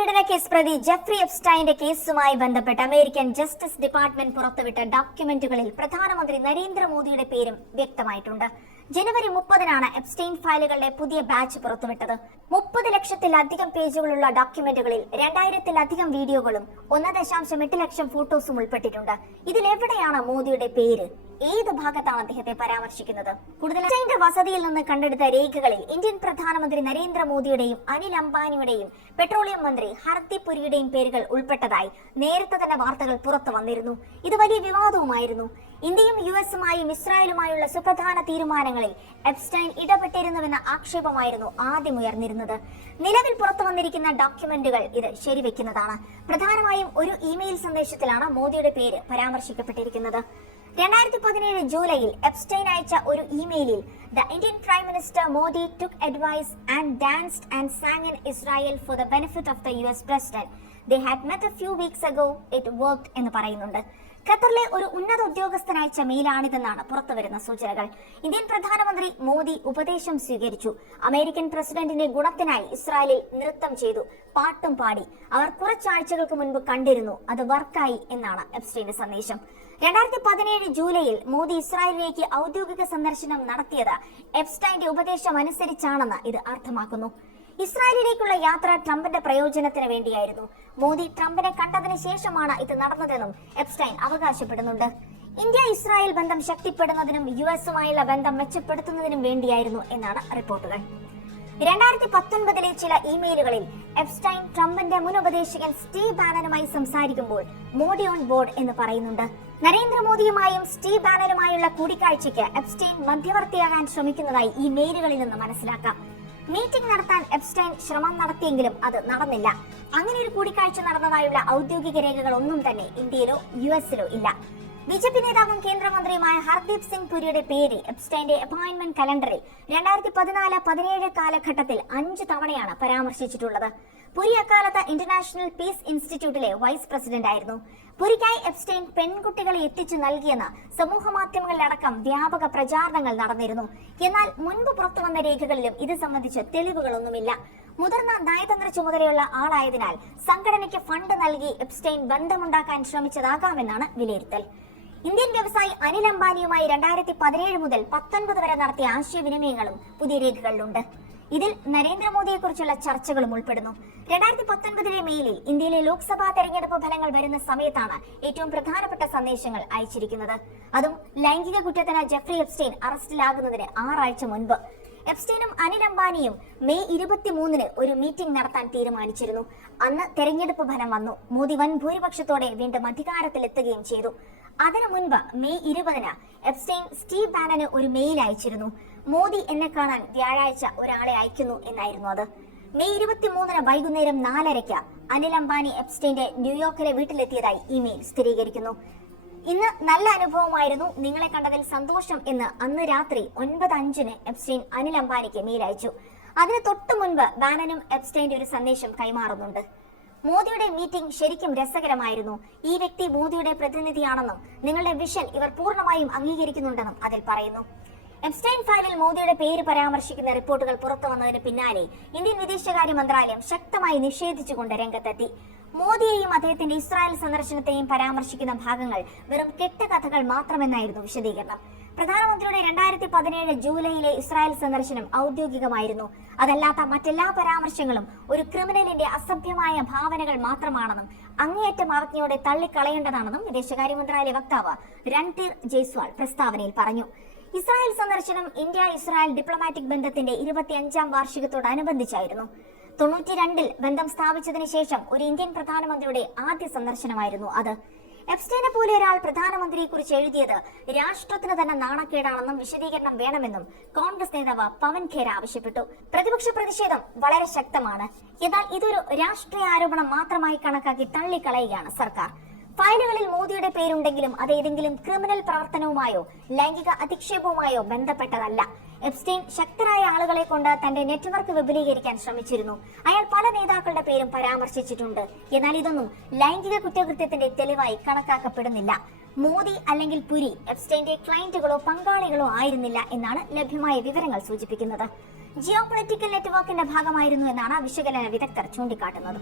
പീഡന കേസ് പ്രതി ജെഫ്രി എപ്സ്റ്റൈന്റെ കേസുമായി ബന്ധപ്പെട്ട് അമേരിക്കൻ ജസ്റ്റിസ് ഡിപ്പാർട്ട്മെന്റ് പുറത്തുവിട്ട ഡോക്യുമെന്റുകളിൽ പ്രധാനമന്ത്രി നരേന്ദ്രമോദിയുടെ പേരും വ്യക്തമായിട്ടുണ്ട്. ജനുവരി 30-നാണ് എപ്സ്റ്റൈൻ ഫയലുകളുടെ പുതിയ ബാച്ച് പുറത്തുവിട്ടത്. 30 ലക്ഷത്തിലധികം പേജുകളുള്ള ഡോക്യുമെന്റുകളിൽ 2000-ത്തിലധികം വീഡിയോകളും 1.8 ലക്ഷം ഫോട്ടോസും ഉൾപ്പെട്ടിട്ടുണ്ട്. ഇതിലെവിടെയാണ് മോദിയുടെ പേര്? ഏത് ഭാഗത്താണ് അദ്ദേഹത്തെ പരാമർശിക്കുന്നത്? കൂടുതൽ എപ്സ്റ്റൈന്റെ വസതിയിൽ നിന്ന് കണ്ടെടുത്ത രേഖകളിൽ ഇന്ത്യൻ പ്രധാനമന്ത്രി നരേന്ദ്രമോദിയുടെയും അനിൽ അംബാനിയുടെയും പെട്രോളിയം മന്ത്രി ഹർദീപ് പുരിയുടെയും പേരുകൾ ഉൾപ്പെട്ടതായി നേരത്തെ തന്നെ വാർത്തകൾ പുറത്തു വന്നിരുന്നു. ഇത് വലിയ വിവാദവുമായിരുന്നു. ഇന്ത്യയും യുഎസുമായും ഇസ്രായേലുമായുള്ള സുപ്രധാന തീരുമാനങ്ങളിൽ എപ്സ്റ്റൈൻ ഇടപെട്ടിരുന്നുവെന്ന ആക്ഷേപമായിരുന്നു ആദ്യം ഉയർന്നിരുന്നത്. നിലവിൽ പുറത്തു വന്നിരിക്കുന്ന ഡോക്യുമെന്റുകൾ ഇത് ശരിവെക്കുന്നതാണ്. പ്രധാനമായും ഒരു ഇമെയിൽ സന്ദേശത്തിലാണ് മോദിയുടെ പേര് പരാമർശിക്കപ്പെട്ടിരിക്കുന്നത്. 2017 ജൂലൈയിൽ എപ്സ്റ്റൈൻ അയച്ച ഒരു ഇമെയിലിൽ the Indian prime minister Modi took advice and danced and sang in Israel for the benefit of the US president. They had met a few weeks ago, it worked എന്ന് പറയുന്നുണ്ട്. ഖത്തറിലെ ഒരു ഉന്നത ഉദ്യോഗസ്ഥനയച്ച മെയിലാണിതെന്നാണ് പുറത്തുവരുന്ന സൂചനകൾ. ഇന്ത്യൻ പ്രധാനമന്ത്രി മോദി ഉപദേശം സ്വീകരിച്ചു. അമേരിക്കൻ പ്രസിഡന്റിന്റെ ഗുണത്തിനായി ഇസ്രായേലിൽ നൃത്തം ചെയ്തു, പാട്ടും പാടി. അവർ കുറച്ചാഴ്ചകൾക്ക് മുൻപ് കണ്ടിരുന്നു, അത് വർക്കായി എന്നാണ് എപ്സ്റ്റൈന്റെ സന്ദേശം. 2017 ജൂലൈയിൽ മോദി ഇസ്രായേലിലേക്ക് ഔദ്യോഗിക സന്ദർശനം നടത്തിയത് എപ്സ്റ്റൈന്റെ ഉപദേശം അനുസരിച്ചാണെന്ന് ഇത് അർത്ഥമാക്കുന്നു. ഇസ്രായേലിലേക്കുള്ള യാത്ര ട്രംപിന്റെ പ്രയോജനത്തിന് വേണ്ടിയായിരുന്നു. മോദി ട്രംപിനെ കണ്ടതിന് ശേഷമാണ് ഇത് നടന്നതെന്നും എപ്സ്റ്റൈൻ അവകാശപ്പെടുന്നുണ്ട്. ഇന്ത്യ ഇസ്രായേൽ ബന്ധം ശക്തിപ്പെടുന്നതിനും യുഎസുമായുള്ള ബന്ധം മെച്ചപ്പെടുത്തുന്നതിനും വേണ്ടിയായിരുന്നു എന്നാണ് റിപ്പോർട്ടുകൾ. 2019 ചില ഇമെയിലുകളിൽ എപ്സ്റ്റൈൻ ട്രംപിന്റെ മുൻ ഉപദേശകൻ സ്റ്റീവ് ബാനനുമായി സംസാരിക്കുമ്പോൾ മോഡി ഓൺ ബോർഡ് എന്ന് പറയുന്നുണ്ട്. നരേന്ദ്രമോദിയുമായും സ്റ്റീവ് ബാനനുമായുള്ള കൂടിക്കാഴ്ചയ്ക്ക് എപ്സ്റ്റൈൻ മധ്യവർത്തിയാകാൻ ശ്രമിക്കുന്നതായി ഈ മെയിലുകളിൽ നിന്ന് മനസ്സിലാക്കാം. മീറ്റിംഗ് നടത്താൻ എപ്സ്റ്റൈൻ ശ്രമം നടത്തിയെങ്കിലും അത് നടന്നില്ല. അങ്ങനെ ഒരു കൂടിക്കാഴ്ച നടന്നതായുള്ള ഔദ്യോഗിക രേഖകൾ ഒന്നും തന്നെ ഇന്ത്യയിലോ യുഎസിലോ ഇല്ല. ബിജെപി നേതാവും കേന്ദ്രമന്ത്രിയുമായ ഹർദീപ് സിംഗ് പുരിയുടെ പേര് എപ്സ്റ്റൈന്റെ അപ്പോയിന്റ്മെന്റ് കലണ്ടറിൽ 2014-17 കാലഘട്ടത്തിൽ 5 തവണയാണ് പരാമർശിച്ചിട്ടുള്ളത്. പുരി അക്കാലത്ത് ഇന്റർനാഷണൽ പീസ് ഇൻസ്റ്റിറ്റ്യൂട്ടിലെ വൈസ് പ്രസിഡന്റ് ആയിരുന്നു. പുരിക്കായി എപ്സ്റ്റൈൻ പെൺകുട്ടികളെ എത്തിച്ചു നൽകിയെന്ന് സമൂഹ മാധ്യമങ്ങളിലടക്കം വ്യാപക പ്രചാരണങ്ങൾ നടന്നിരുന്നു. എന്നാൽ മുൻപ് പുറത്തുവന്ന രേഖകളിലും ഇത് സംബന്ധിച്ച് തെളിവുകളൊന്നുമില്ല. മുതിർന്ന നയതന്ത്ര ചുമതലയുള്ള ആളായതിനാൽ സംഘടനയ്ക്ക് ഫണ്ട് നൽകി എപ്സ്റ്റൈൻ ബന്ധമുണ്ടാക്കാൻ ശ്രമിച്ചതാകാമെന്നാണ് വിലയിരുത്തൽ. ഇന്ത്യൻ വ്യവസായി അനിൽ അംബാനിയുമായി 2017 മുതൽ 2019 വരെ നടത്തിയ ആശയവിനിമയങ്ങളും പുതിയ രേഖകളിലുണ്ട്. ഇതിൽ നരേന്ദ്രമോദിയെക്കുറിച്ചുള്ള ചർച്ചകളും ഉൾപ്പെടുന്നു. 2019 മെയിലിൽ ഇന്ത്യയിലെ ലോക്സഭാ തെരഞ്ഞെടുപ്പ് ഫലങ്ങൾ വരുന്ന സമയത്താണ് ഏറ്റവും പ്രധാനപ്പെട്ട സന്ദേശങ്ങൾ അയച്ചിരിക്കുന്നത്. അതും ലൈംഗിക കുറ്റത്തിന് ജെഫ്രി എപ്സ്റ്റൈൻ അറസ്റ്റിലാകുന്നതിന് 6 ആഴ്ച മുൻപ്. എപ്സ്റ്റൈനും അനിൽ അംബാനിയും മെയ് 23-ന് ഒരു മീറ്റിംഗ് നടത്താൻ തീരുമാനിച്ചിരുന്നു. അന്ന് തെരഞ്ഞെടുപ്പ് ഫലം വന്നു. മോദി വൻ ഭൂരിപക്ഷത്തോടെ വീണ്ടും അധികാരത്തിലെത്തുകയും ചെയ്തു. അതിനു മുൻപ് മെയ് 20-ന് എപ്സ്റ്റൈൻ സ്റ്റീവ് ബാനന് ഒരു മെയിൽ അയച്ചിരുന്നു. മോദി എന്നെ കാണാൻ വ്യാഴാഴ്ച ഒരാളെ അയക്കുന്നു എന്നായിരുന്നു അത്. മെയ് 23-ന് വൈകുന്നേരം 4:30 അനിൽ അംബാനി എപ്സ്റ്റൈന്റെ ന്യൂയോർക്കിലെ വീട്ടിലെത്തിയതായി ഇമെയിൽ സ്ഥിരീകരിക്കുന്നു. ഇന്ന് നല്ല അനുഭവമായിരുന്നു, നിങ്ങളെ കണ്ടതിൽ സന്തോഷം എന്ന് അന്ന് രാത്രി 9:05-ന് എപ്സ്റ്റൈൻ അനിൽ അംബാനിക്ക് മെയിൽ അയച്ചു. അതിന് തൊട്ടു മുൻപ് ബാനനും എപ്സ്റ്റൈന്റെ ഒരു സന്ദേശം കൈമാറുന്നുണ്ട്. മോദിയുടെ മീറ്റിംഗ് ശരിക്കും രസകരമായിരുന്നു. ഈ വ്യക്തി മോദിയുടെ പ്രതിനിധിയാണെന്നും നിങ്ങളുടെ വിഷൻ ഇവർ പൂർണ്ണമായും അംഗീകരിക്കുന്നുണ്ടെന്നും അതിൽ പറയുന്നു. എപ്സ്റ്റൈൻ ഫയലിൽ മോദിയുടെ പേര് പരാമർശിക്കുന്ന റിപ്പോർട്ടുകൾ പുറത്തു വന്നതിന് പിന്നാലെ ഇന്ത്യൻ വിദേശകാര്യ മന്ത്രാലയം ശക്തമായി നിഷേധിച്ചുകൊണ്ട് രംഗത്തെത്തി. മോദിയെയും അദ്ദേഹത്തിന്റെ ഇസ്രായേൽ സന്ദർശനത്തെയും പരാമർശിക്കുന്ന ഭാഗങ്ങൾ വെറും കെട്ടുകഥകൾ മാത്രമെന്നായിരുന്നു വിശദീകരണം. പ്രധാനമന്ത്രിയുടെ 2017 ജൂലൈയിലെ ഇസ്രായേൽ സന്ദർശനം ഔദ്യോഗികമായിരുന്നു. അതല്ലാത്ത മറ്റെല്ലാ പരാമർശങ്ങളും ഒരു ക്രിമിനലിന്റെ അസഭ്യമായ ഭാവനകൾ മാത്രമാണെന്നും അങ്ങേയറ്റം അവജ്ഞയോടെ തള്ളിക്കളയേണ്ടതാണെന്നും വിദേശകാര്യ മന്ത്രാലയ വക്താവ് രൺധീർ ജയ്സ്വാൾ പ്രസ്താവനയിൽ പറഞ്ഞു. ഇസ്രായേൽ സന്ദർശനം ഇന്ത്യ ഇസ്രായേൽ ഡിപ്ലോമാറ്റിക് ബന്ധത്തിന്റെ 25-ാം വാർഷികത്തോടനുബന്ധിച്ചായിരുന്നു. 92-ൽ ബന്ധം സ്ഥാപിച്ചതിന് ശേഷം ഒരു ഇന്ത്യൻ പ്രധാനമന്ത്രിയുടെ ആദ്യ സന്ദർശനമായിരുന്നു അത്. എപ്സ്റ്റൈനെ പോലെ ഒരാൾ പ്രധാനമന്ത്രിയെക്കുറിച്ച് എഴുതിയത് രാഷ്ട്രത്തിന് തന്നെ നാണക്കേടാണെന്നും വിശദീകരണം വേണമെന്നും കോൺഗ്രസ് നേതാവ് പവൻ ഖേര ആവശ്യപ്പെട്ടു. പ്രതിപക്ഷ പ്രതിഷേധം വളരെ ശക്തമാണ്. എന്നാൽ ഇതൊരു രാഷ്ട്രീയ ആരോപണം മാത്രമായി കണക്കാക്കി തള്ളിക്കളയുകയാണ് സർക്കാർ. ഫയലുകളിൽ മോദിയുടെ പേരുണ്ടെങ്കിലും അത് ഏതെങ്കിലും ക്രിമിനൽ പ്രവർത്തനവുമായോ ലൈംഗിക അധിക്ഷേപവുമായോ ബന്ധപ്പെട്ടതല്ല. എപ്സ്റ്റൈൻ ശക്തരായ ആളുകളെ കൊണ്ട് തന്റെ നെറ്റ്വർക്ക് വിപുലീകരിക്കാൻ ശ്രമിച്ചിരുന്നു. അയാൾ പല നേതാക്കളുടെ പേരും പരാമർശിച്ചിട്ടുണ്ട്. എന്നാൽ ഇതൊന്നും ലൈംഗിക കുറ്റകൃത്യത്തിന്റെ തെളിവായി കണക്കാക്കപ്പെടുന്നില്ല. മോദി അല്ലെങ്കിൽ പുരി എപ്സ്റ്റൈന്റെ ക്ലയന്റുകളോ പങ്കാളികളോ ആയിരുന്നില്ല എന്നാണ് ലഭ്യമായ വിവരങ്ങൾ സൂചിപ്പിക്കുന്നത്. ജിയോ പൊളിറ്റിക്കൽ നെറ്റ്വർക്കിന്റെ ഭാഗമായിരുന്നു എന്നാണ് വിശകലന വിദഗ്ധർ ചൂണ്ടിക്കാട്ടുന്നത്.